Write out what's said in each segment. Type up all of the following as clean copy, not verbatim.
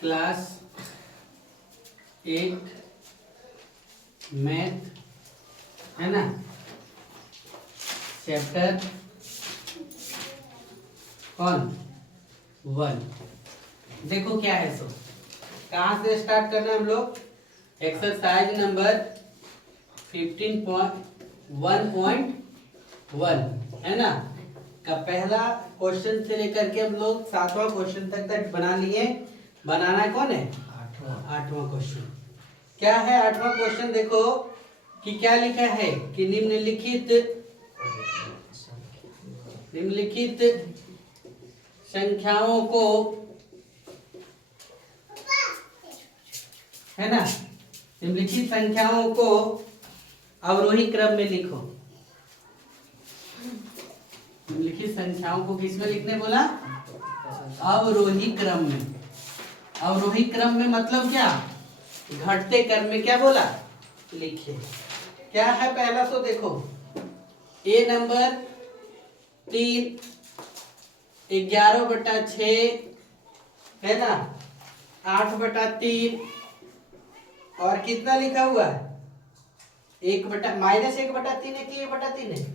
Class 8 math है ना, chapter कौन 1। देखो क्या है सो, कहाँ से स्टार्ट करना है हम लोग। एक्सरसाइज नंबर 15.1.1 है ना, का पहला क्वेश्चन से लेकर के हम लोग 7वां क्वेश्चन तक बना लिए। बनाना कौन है, 8वां क्वेश्चन। क्या है 8वां क्वेश्चन, देखो कि क्या लिखा है कि निम्नलिखित संख्याओं को, है ना, निम्नलिखित संख्याओं को अवरोही क्रम में लिखो। निम्नलिखित संख्याओं को किस में लिखने बोला, अवरोही क्रम में। अवरोही क्रम में मतलब क्या, घटते क्रम में क्या बोला, लिखे। क्या है पहला तो देखो, ए नंबर 3 11/6 है ना, 8/3 और कितना लिखा हुआ है, -1/3 है कि 1/3 है,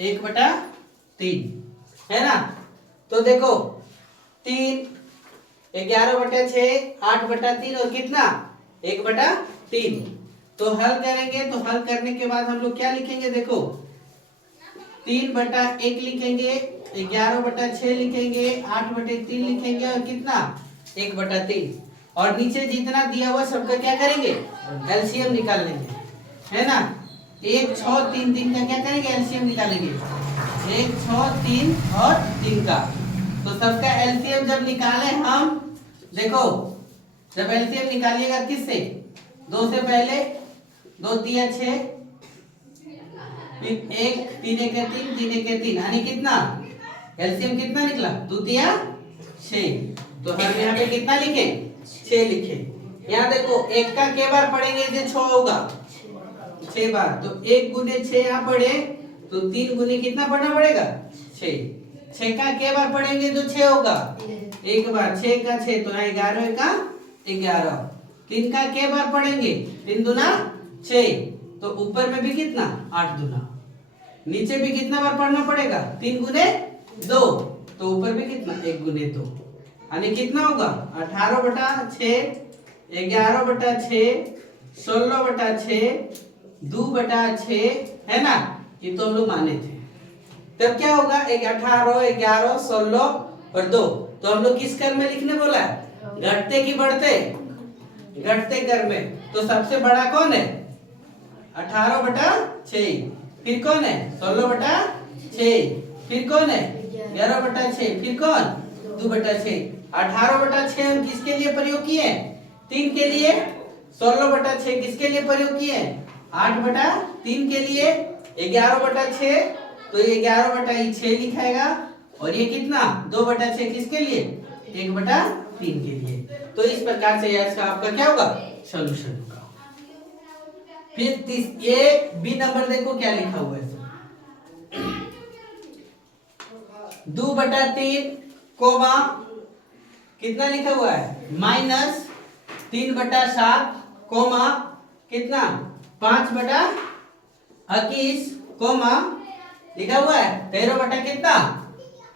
1/3 है ना। तो देखो 3 11/6 8/3 और कितना 1/3। तो हल करेंगे, तो हल करने के बाद हम लोग क्या लिखेंगे, देखो 3/1 लिखेंगे, 11/6 लिखेंगे, 8/3 लिखेंगे और कितना 1/3। और नीचे जितना दिया हुआ सबका क्या करेंगे, एलसीएम निकाल लेंगे, है ना। 1 6 3 3 का क्या करेंगे, एलसीएम निकालेंगे, 1 6 3 और 3 का। तो सबका एलसीएम जब निकाले हम, देखो जब एलसीएम निकालिएगा किससे, 2 से पहले 2 3 6, फिर 1 3 1 3 3 1 3, यानी कितना एलसीएम कितना निकला, 2 3 6। तो हम यहाँ पे कितना लिखे, 6 लिखे। यहाँ देखो 1 का के बार पढ़ेंगे जो 6 होगा, 6 बार। तो 1 गुने 6 यहाँ पढ़े तो 3 गुने कितना पढ़ना पड़ेगा, 6। 6 का के बार पढ़ेंगे तो 6 होगा, 1 बार, 6 का 6 तो 11 का 11। 3 का के बार पढ़ेंगे, 3 दूना 6, तो ऊपर में भी कितना 8 दूना, नीचे भी कितना बार पढ़ना पड़ेगा, 3 गुने 2, तो ऊपर भी कितना 1 गुने 2, यानी कितना होगा 18/6 11/6 16/6 2/6, है ना। ये तो हम लोग माने थे। तब क्या होगा, 18 11 16 और 2। तो हम लोग किस क्रम में लिखने बोला है, घटते कि बढ़ते, घटते क्रम में। तो सबसे बड़ा कौन है 18/6, फिर कौन है 16/6, फिर कौन है 11/6, फिर कौन 2/6। 18/6 हम किसके लिए प्रयोग किए, 3 के लिए। 16/6 किसके लिए प्रयोग किए, 8/3 के लिए। 11/6 तो ये 11/6 लिखाएगा, और ये कितना 2/6 किसके लिए, 1/3 के लिए। तो इस प्रकार से इसका आपका क्या होगा, सॉल्यूशन होगा। फिर ये बी नंबर देखो क्या लिखा हुआ है, 2/3 कोमा कितना लिखा हुआ है, -3/7 कोमा कितना 5/21 कोमा लिखा हुआ है 13 कितना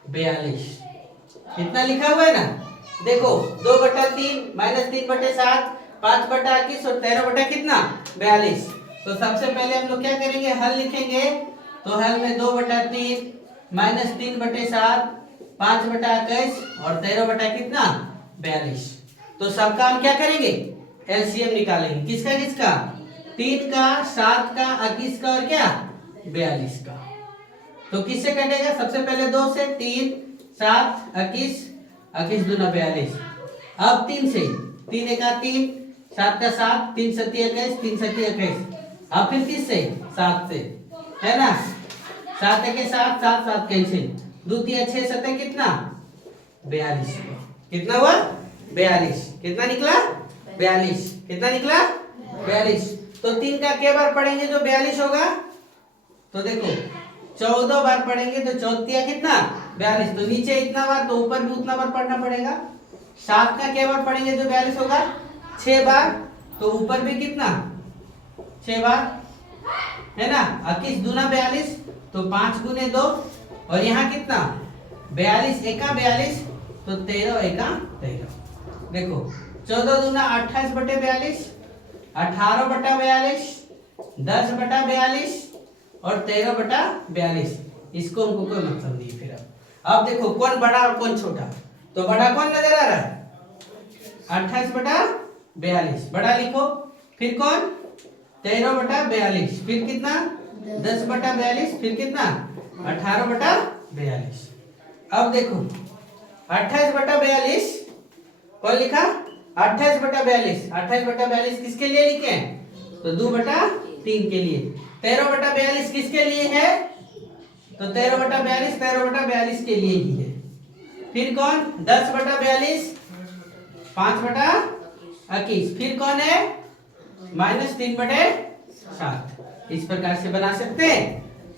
42। कितना लिखा हुआ है ना, देखो 2/3 -3/7 5/21 और 13 कितना 42। तो सबसे पहले हम लोग क्या करेंगे, हल लिखेंगे। तो हल में 2/3 -3/7 5/21 और 13 कितना 42। तो सबका हम क्या करेंगे, एलसीएम निकालेंगे। किसका किसका, 3 का 7 का 21 का और क्या 42 का। तो किससे कटेगा, सबसे पहले 2 से, 3 7 21 21 दूना 42। अब 3 से, 3 1 3 7 का 7 3 7 21 3 7 21। अब फिर किससे 7 से, है ना, 7 1 7 7 7 कैंसिल, 2 3 6 7 कितना 42। कितना हुआ 42, कितना निकला 42, कितना निकला 42। तो 3 का के बार पढ़ेंगे तो 42 होगा। तो देखो 14 बार पढ़ेंगे तो 14 कितना 42, तो नीचे इतना बार तो ऊपर भी उतना बार पढ़ना पड़ेगा। 7 का क्या बार पढ़ेंगे जो 42 होगा? 6 बार। तो ऊपर भी कितना? 6 बार, है ना। 21 दूना 42, तो 5 गुने 2, और यहाँ कितना? 42 एका 42, तो 13 एका 13। देखो 14 दूना 28 बटे 42, 18 बटा 42, 10 बटा 42 और 13 बटा 42। इसको हमको कोई मतलब नहीं। फिर अब देखो कौन बड़ा और कौन छोटा। तो बड़ा कौन नजर आ रहा है? 28 बटा 42 बड़ा लिखो। फिर कौन? 13 बटा 42, फिर कितना? 10 बटा 42, फिर कितना? 18 बटा 42। अब देखो 28 बटा 42 कौन लिखा? 28 बटा 42, 28 बटा 42 किसके लिए लिखे हैं? तो 2 बटा 3 के लिए। 13 बटा 42 किसके लिए है? तो 13 बटा 42 13 बटा 42 के लिए ही है। फिर कौन? 10 बटा 42, 5 बटा 21, फिर कौन है? -3 बटे 7। इस प्रकार से बना सकते हैं।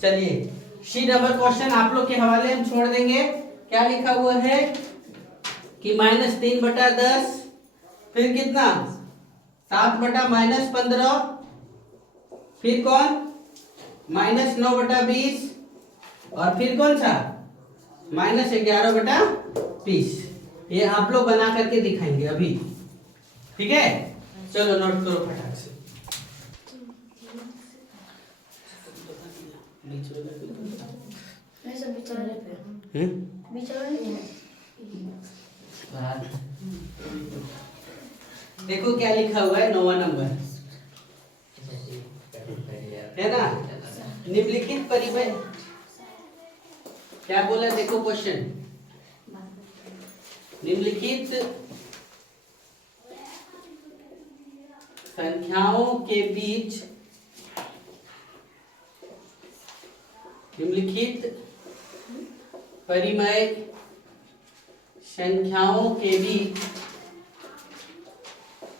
चलिए शी नंबर क्वेश्चन आप लोग के हवाले हम छोड़ देंगे। क्या लिखा हुआ है कि -3 बटा 10, फिर कितना? 7 बटा -15, फिर कौन? -9 बटा 20, और फिर कौन सा? -11 बटा 20। ये आप लोग बना करके दिखाएंगे अभी, ठीक है। चलो नोट करो फटाक से। देखो क्या लिखा हुआ है 9वां नंबर, है ना। निम्नलिखित परिमेय क्या बोला? देखो क्वेश्चन, निम्नलिखित संख्याओं के बीच, निम्नलिखित परिमेय संख्याओं के बीच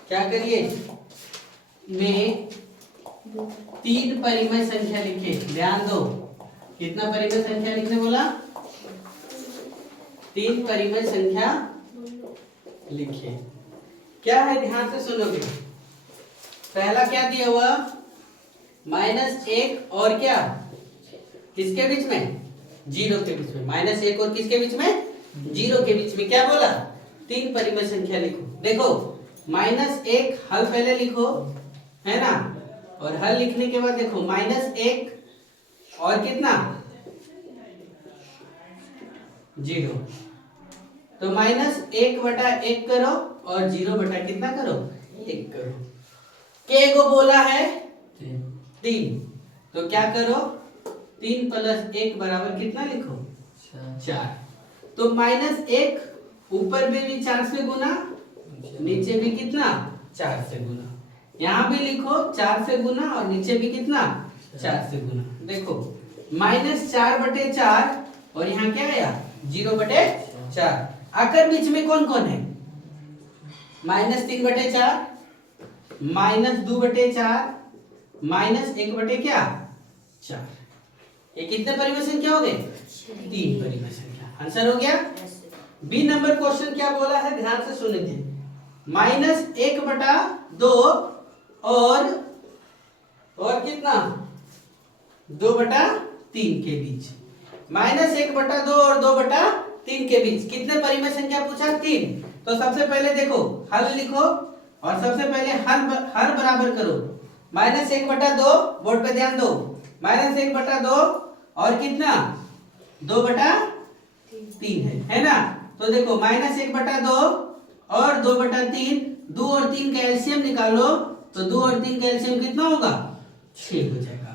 क्या करिए? में 3 परिमेय संख्या लिखे। ध्यान दो, कितना परिमेय संख्या लिखने बोला? 3 परिमेय संख्या लिखिए। क्या है ध्यान से सुनोगे। पहला क्या दिया हुआ? -1 और क्या? किसके बीच में? 0 के बीच में। -1 और किसके बीच में? 0 के बीच में। क्या बोला? 3 परिमेय संख्या लिखो। देखो -1 हल पहले लिखो, है ना। और हल लिखने के बाद देखो -1 और कितना? 0। तो -1 बटा 1 करो और 0 बटा कितना करो? 1 करो। के को बोला है 3, तो क्या करो? 3 + 1 बराबर कितना लिखो? 4। तो -1 ऊपर में भी 4 से गुना, नीचे भी कितना? 4 से गुना। यहाँ भी लिखो 4 से गुना और नीचे भी कितना? 4 से गुना। देखो -4 बटे 4 और यहाँ क्या आया? 0 बटे 4। आकर बीच में कौन कौन है? -3 बटे 4, -2 बटे 4, -1 बटे क्या? 4। ये कितने परिमेय संख्या हो गए? 3 परिमेय संख्या। आंसर हो गया। बी नंबर क्वेश्चन क्या बोला है ध्यान से सुन लीजिए। -1 बटा 2 और कितना? 2 बटा 3 के बीच। -1 बटा 2 और 2 बटा 3 के बीच कितने परिमेय संख्या पूछा? 3। तो सबसे पहले देखो हल लिखो और सबसे पहले हल बराबर करो। -1 बटा 2, बोर्ड पे ध्यान दो। -1 बटा 2 और कितना? 2 बटा 3 है ना। तो देखो -1 बटा 2 और 2 बटा 3, 2 और 3 का एलसीएम निकालो। तो 2 और 3 का एलसीएम कितना होगा? 6 हो जाएगा।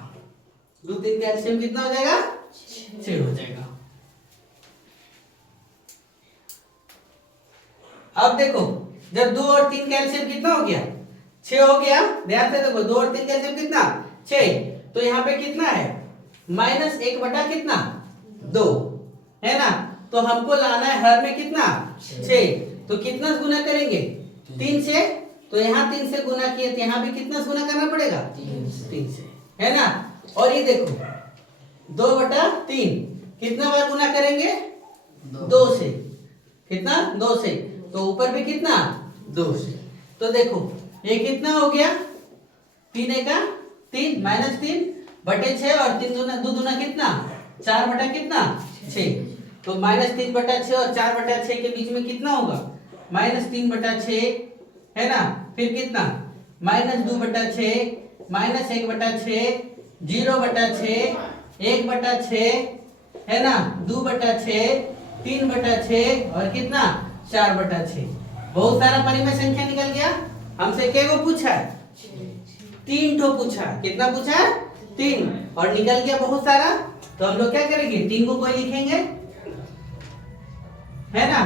2 3 का एलसीएम कितना हो जाएगा? 6 हो जाएगा। अब देखो जब 2 और 3 का एलसीएम कितना हो गया? 6 हो गया। ध्यान से देखो 2 और 3 का एलसीएम कितना? 6। तो यहाँ पे कितना है? -1 बटा कितना? 2, है ना। तो हमको लाना है हर में कितना? 6। तो कितना गुना करेंगे? 3 से। तो यहाँ 3 से गुना किए तो यहाँ भी कितना गुना करना पड़ेगा? 3 से, है ना। और ये देखो 2 बटा 3 कितना बार गुना करेंगे? 2 से। कितना? 2 से। तो ऊपर भी कितना 2 से। तो देखो ये कितना हो गया 3 एका 3 माइनस 3 बटे 6 और 3 दूना 2 दूना कितना 4 बटा कितना 6। तो माइनस 3 बटा 6 और 4 बटा 6 के बीच में कितना होगा माइनस 3 बटा 6 है ना। फिर कितना माइनस 2 बटा 6 माइनस 1 बटा 6 0 बटा 6 1 बटा 6 है ना 2 बटा 6 3 बटा 6 और कितना 4 बटा 6। बहुत सारा परिमेय संख्या निकल गया। हमसे क्या को पूछा है 3 ठो पूछा। कितना पूछा 3 और निकल गया बहुत सारा। तो हम लोग क्या करेंगे 3 को कोई लिखेंगे है ना।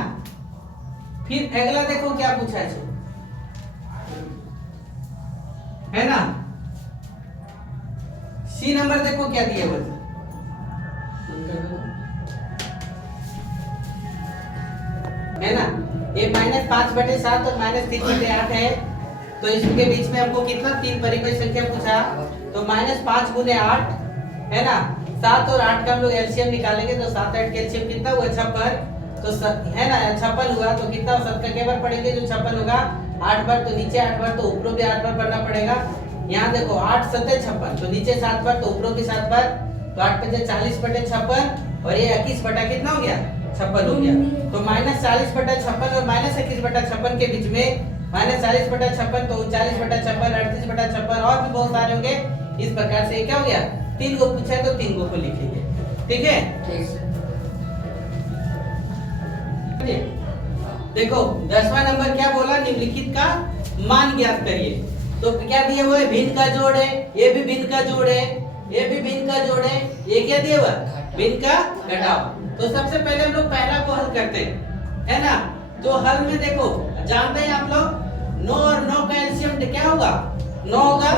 फिर अगला देखो क्या पूछा है ना। सी नंबर देखो क्या दिया हुआ है ना। ये -5 बटे 7 और -3 बटे 8 है। तो इसके बीच में हमको कितना 3 परिमेय संख्या पूछा। तो -5 गुने 8 है ना 7 और 8 का हम लोग एलसीएम निकालेंगे। तो 7 8 का एलसीएम कितना हुआ 56। तो है ना 56 हुआ। तो कितना 7 का क्या बार पढ़ेंगे जो 56 होगा 8 बार। तो नीचे 8 बार तो ऊपर भी 8 बार पढ़ना पड़ेगा। यहाँ देखो 8 7 56 तो नीचे 7 बार तो ऊपर भी 7 बार। तो 8 × 40 बटे 56 और ये 21 बटा कितना हो गया 56 हो गया। तो -40 बटा 56 और -21 बटा 56 के बीच में -40 बटा 56 तो 39 बटा 56 38 बटा 56 और भी बहुत सारे होंगे। इस प्रकार से क्या हो गया 3 को पूछा है तो 3 को लिखेंगे। ठीक है देखो 10वां नंबर क्या बोला निम्नलिखित का मान ज्ञात करिए। तो क्या दिया हुआ है भिन्न का जोड़ है। ये भी भिन्न का जोड़ है ये भी भिन्न का जोड़ है। ये क्या दिया हुआ भिन्न का घटाव। तो सबसे पहले हम लोग पहला को हल करते हैं है ना। तो हल में देखो जानते हैं आप लोग 9 और 9 का एलसीएम क्या होगा 9 होगा।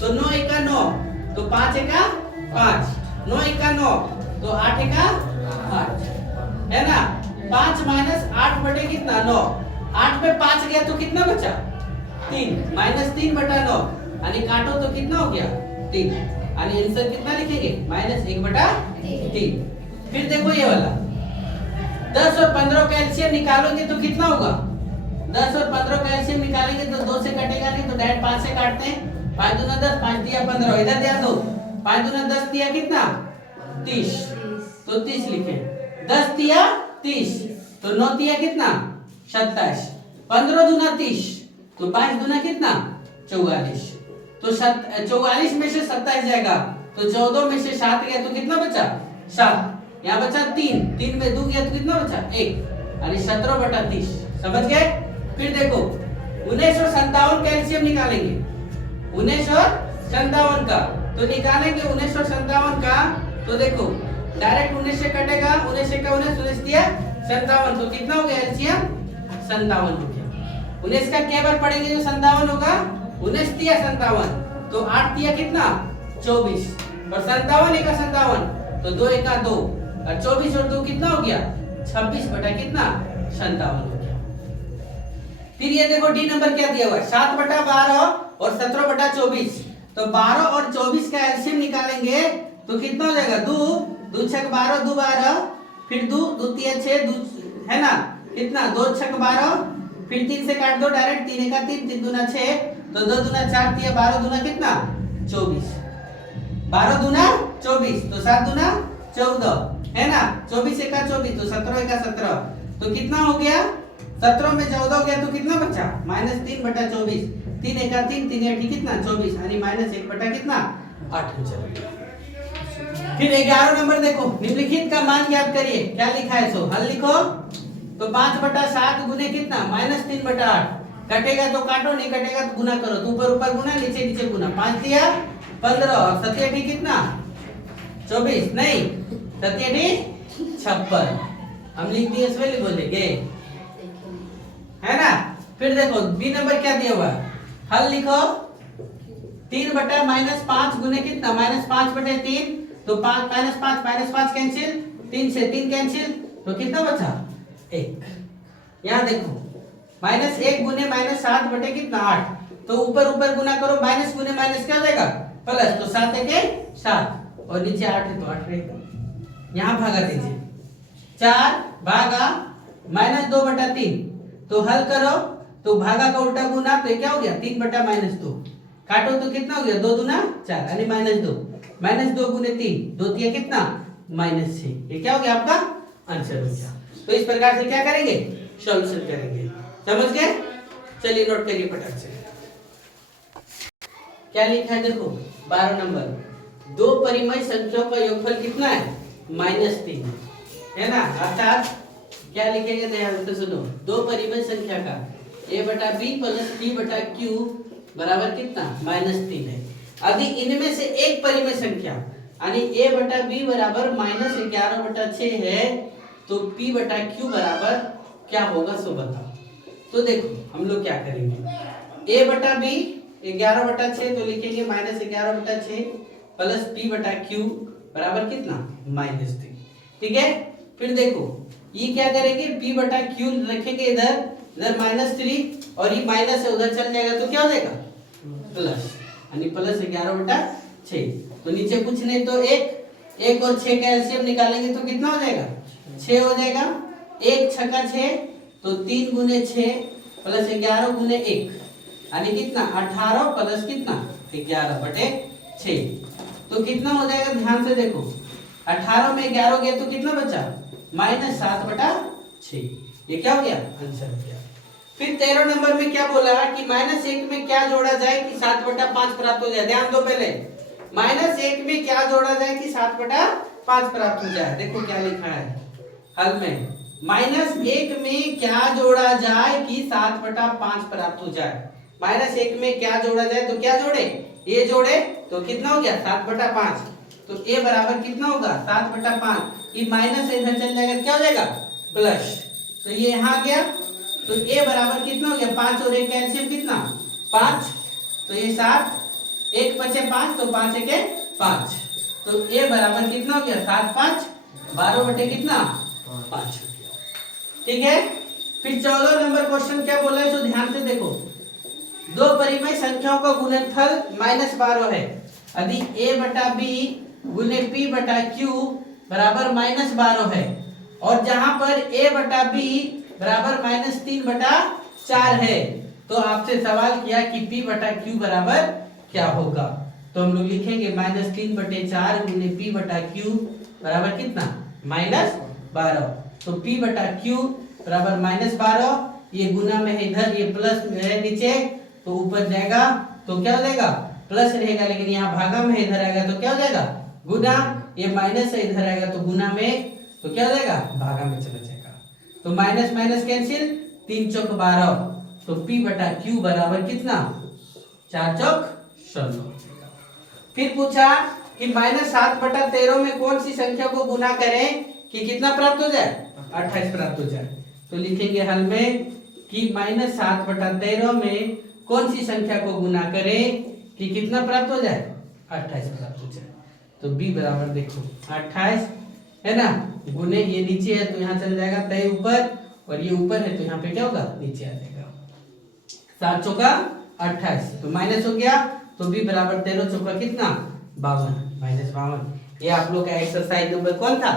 तो 9 एका 9 तो 5 एका 5 9 एका 9 तो 8 एका 8 है ना। 5 - 8 बटे कितना 9 8 पे 5 गया तो कितना बचा 3 -3 बटा 9 यानी काटो तो कितना हो गया 3 यानी आंसर कितना लिखेंगे -1 बटा 3। फिर देखो ये वाला 10 और 15 का एलसीएम निकालोगे तो कितना होगा 10 और 15 का एलसीएम निकालेंगे तो 2 से कटेगा नहीं। तो डायरेक्ट 5 से काटते हैं 5 दूना 10 5 दिया 15 इधर ध्यान दो 5 दूना 10 दिया कितना 30 तो 30 लिखे 10 दिया 30 तो 9 दिया कितना 27 15 दूना 30 तो 5 दूना कितना 44 तो 44 में से 27 जाएगा तो 14 में से 7 गया तो कितना बचा 7 यहाँ बचा 3 में 2 गया तो कितना बचा 1 यानी 17 बटा 30 समझ गए। फिर देखो 19 और 57 का एलसीएम निकालेंगे 19 और 57 का। तो निकालेंगे 19 और 57 का तो देखो डायरेक्ट 19 से कटेगा 19 से 19 दिया 57 तो कितना हो गया एलसीएम 57 हो गया। 19 का क्या बार पढ़ेंगे जो 57 होगा 19 दिया 57 तो 8 दिया कितना 24 और 57 एका 57 तो 2 एका 2 और 24 और 2 कितना हो गया 26 बटा कितना 57 हो गया। फिर ये देखो डी नंबर क्या दिया हुआ है 7 बटा 12 और 17 बटा 24। तो 12 और 24 का एलसीएम निकालेंगे तो कितना हो जाएगा 2 2 छक 12 2 12 फिर 2 2 3 6 है ना कितना 2 छक 12 फिर 3 से काट दो डायरेक्ट 3 एका 3 3 दूना 6 तो 2 दूना 4 दिया 12 दूना कितना 24 12 दूना 24 तो 7 दूना 14 है ना 24 एका 24 तो 17 एका 17 तो कितना हो गया 17 में 14 हो गया तो कितना बचा -3 बटा 24 3 एका 3 3 8 कितना 24 यानी -1 बटा कितना 8 हो जाएगा। फिर 11 नंबर देखो निम्नलिखित का मान ज्ञात करिए। क्या लिखा है सो हल लिखो। तो 5 बटा 7 गुने कितना -3 बटा 8 कटेगा तो काटो नहीं कटेगा तो गुना करो तो ऊपर ऊपर गुना नीचे नीचे गुना 5 दिया 15 और 7 कितना 24 नहीं 7 56 हम लिख दिए इसमें बोलेंगे है ना। फिर देखो बी नंबर क्या दिया हुआ हल लिखो 3 बटा -5 गुने कितना -5 बटे 3 तो 5 -5 कैंसिल 3 से 3 कैंसिल तो कितना बचा 1। यहाँ देखो -1 गुने -7 बटे कितना 8 तो ऊपर ऊपर गुना करो माइनस गुने माइनस क्या हो जाएगा प्लस तो 7 के 7 और नीचे 8 है तो 8 रहेगा। यहाँ भागा दीजिए 4 भागा -2 बटा 3 तो हल करो तो भागा का उल्टा गुना, तो ये क्या हो गया 3 बटा -2, काटो तो कितना हो गया 2 दूना 4 यानी -2 गुने 3, 2 तिया कितना -6, ये क्या हो गया आपका आंसर हो गया। तो इस प्रकार से क्या करेंगे सॉल्यूशन करेंगे, समझ गए। चलिए नोट करिए फटाक से। क्या लिखा है देखो 12 नंबर, दो परिमेय संख्याओं का योगफल कितना है -3 है ना, अर्थात क्या लिखेंगे ध्यान से सुनो, दो परिमेय संख्या का a बटा b प्लस b बटा q बराबर कितना -3 है। यदि इनमें से एक परिमेय संख्या यानी a बटा b बराबर -11 बटा 6 है तो p बटा q बराबर क्या होगा सो बताओ। तो देखो हम लोग क्या करेंगे, a बटा b 11 बटा 6 तो लिखेंगे -11 बटा 6 प्लस p बटा q बराबर कितना -3, ठीक है। फिर देखो ये क्या करेंगे p बटा q रखेंगे इधर -3 और ये माइनस है उधर चल जाएगा तो क्या हो जाएगा प्लस, यानी प्लस 11 बटा 6, तो नीचे कुछ नहीं तो एक और 6 का एलसीएम निकालेंगे तो कितना हो जाएगा 6 हो जाएगा, 1 छक्का 6 तो 3 गुने 6 प्लस 11 गुने 1 यानी कितना 18 प्लस कितना 11 बटे 6, तो कितना हो जाएगा ध्यान से देखो 18 में 11 गया तो कितना बचा -7 बटा 6, ये क्या हो गया आंसर हो गया। फिर 13 नंबर में क्या बोला कि -1 में क्या जोड़ा जाए कि 7 बटा 5 प्राप्त हो जाए, ध्यान दो पहले, -1 में क्या जोड़ा जाए कि 7 बटा 5 प्राप्त हो जाए। देखो क्या लिखा है हल में, -1 में क्या जोड़ा जाए कि 7 बटा 5 प्राप्त हो जाए, -1 में क्या जोड़ा जाए तो क्या जोड़े ये जोड़े तो कितना हो गया 7 बटा 5, तो a बराबर कितना होगा 7 बटा 5, ये माइनस इधर चल जाएगा क्या हो जाएगा प्लस, तो ये यहाँ गया तो a बराबर कितना हो गया 5 और 1 का एलसीएम कितना 5, तो ये 7 1 बचे 5 तो 5 1 5, तो a बराबर कितना हो गया 7 5 12 बटे कितना 5, ठीक है। फिर 14 नंबर क्वेश्चन क्या बोला है तो ध्यान से देखो, दो परिमेय संख्याओं का गुणनफल -12 है, यदि a बटा b गुने p बटा q बराबर -12 है और जहां पर a बटा b बराबर -3 बटा 4 है, तो आपसे सवाल किया कि p बटा q बराबर क्या होगा, तो हम लोग लिखेंगे -3 बटे 4 गुने p बटा q बराबर कितना -12, तो p बटा q बराबर -12, ये गुना में है इधर ये प्लस है नीचे तो ऊपर जाएगा तो क्या हो जाएगा प्लस रहेगा, लेकिन यहाँ भागा में इधर आएगा तो क्या हो जाएगा गुना, ये माइनस है इधर आएगा तो गुना में तो क्या हो जाएगा भागा में चला जाएगा, तो माइनस माइनस कैंसिल 3 चौक 12, तो p बटा q बराबर कितना 4 चौक 16। फिर पूछा कि -7 बटा 13 में कौन सी संख्या को गुना करें कि कितना प्राप्त हो जाए 28 प्राप्त हो जाए, तो लिखेंगे हल में कि -7 बटा 13 में कौन सी संख्या को गुना करें कि कितना प्राप्त हो जाए 28 प्राप्त हो जाए, तो b बराबर देखो 28 है ना, गुने ये नीचे है तो यहाँ चल जाएगा तय ऊपर और ये ऊपर है तो यहाँ पे क्या होगा नीचे आ जाएगा, 7 चौका 28 तो माइनस हो गया, तो b बराबर 13 चौका कितना 52 -52। ये आप लोग का एक्सरसाइज नंबर कौन था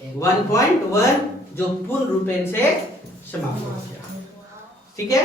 1.1 जो पूर्ण रूपेण से समाप्त हो गया, ठीक है।